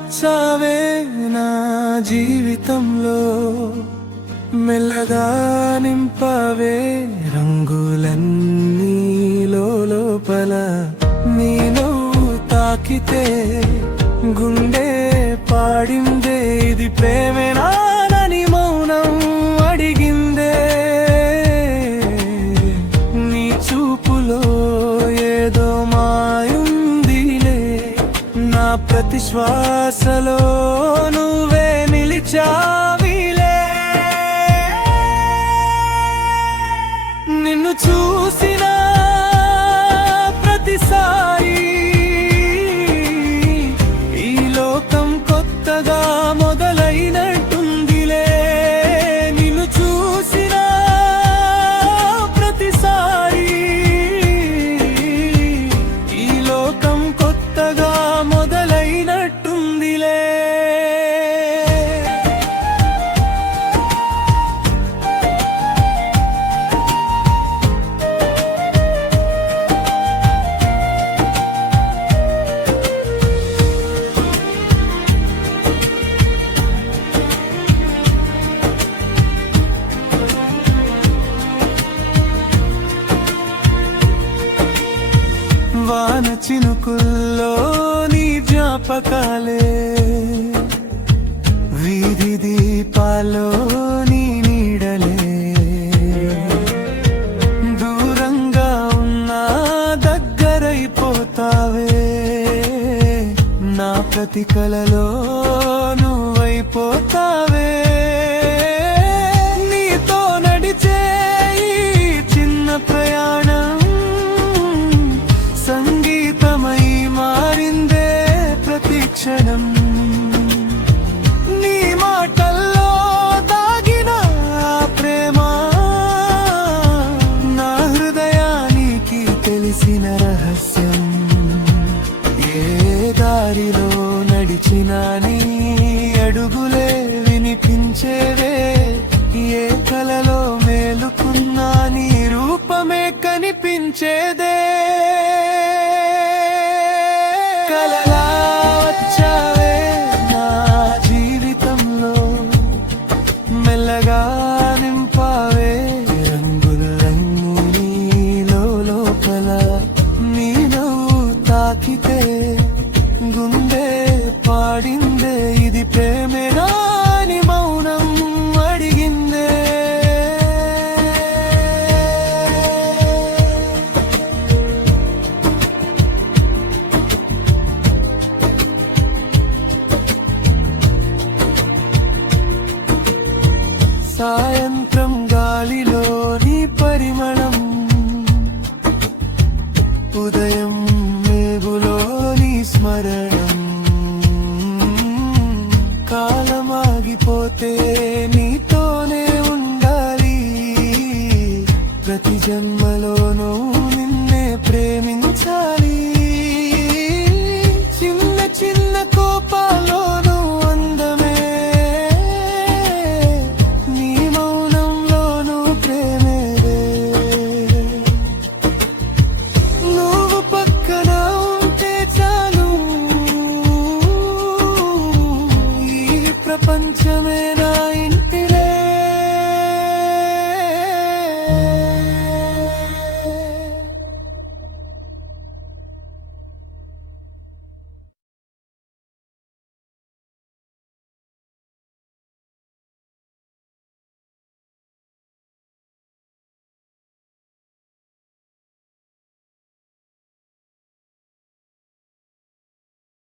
వచ్చావే నా జీవితంలో, మెల్లగా నింపావే రంగులన్నీ లోపల. నీ నువ్వు తాకితే గుండె పాడిందే, ఇది ప్రేమేనాని మౌనం అడిగిందే. నీ చూపులో ఏదో మాయుందిలే, నా ప్రతి శ్వాసలో నువ్వే నిలిచావిలే. నిన్ను చూసిన ప్రతిసారి ఈ లోకం కొత్తగా మొదలైనట్టుందిలే. నిన్ను చూసిన ప్రతిసారి ఈ లోకం కొత్తగా మొదలైనట్టుందిలే. వాన చినుకుల్లో నీ జ్ఞాపకాలే, వీధి దీపాల్లో నీ నీడలే. దూరంగా ఉన్నా దగ్గరైపోతావే, నా ప్రతి కలలో నువ్వైపోతావే. నీతో నడిచే ఈ చిన్న ప్రయాణం సంగీతమై మారిందే ప్రతి క్షణం. నీ మాటల్లో దాగిన ప్రేమ నా హృదయానికి తెలిసిన రహస్యం. ఏ దారిలో నడిచినా నీ అడుగులే వినిపించేవే, ఏ కలలో మేలుకున్నా నీ రూపమే కనిపించేదే. కలలా వచ్చావే నా జీవితంలో, మెల్లగా నింపావే రంగులన్నీ లోపల. నీ నువ్వు తాకితే గుండె పాడిందే, ఇది ప్రేమేనాని మౌనం అడిగిందే. సాయంత్రం గాలిలో నీ పరిమళం, ఉదయం మేగులో నీ స్మరణం. కాలమాగిపోతే నీతోనే ఉండాలి, ప్రతి జన్మలోనూ నిన్నే ప్రేమించాలి. చిన్న చిన్న కోపాలోనూ అందమే, నీ మౌనంలోనూ ప్రేమేదే. నువ్వు పక్కన ఉంటే చాలు, ఈ ప్రపంచమే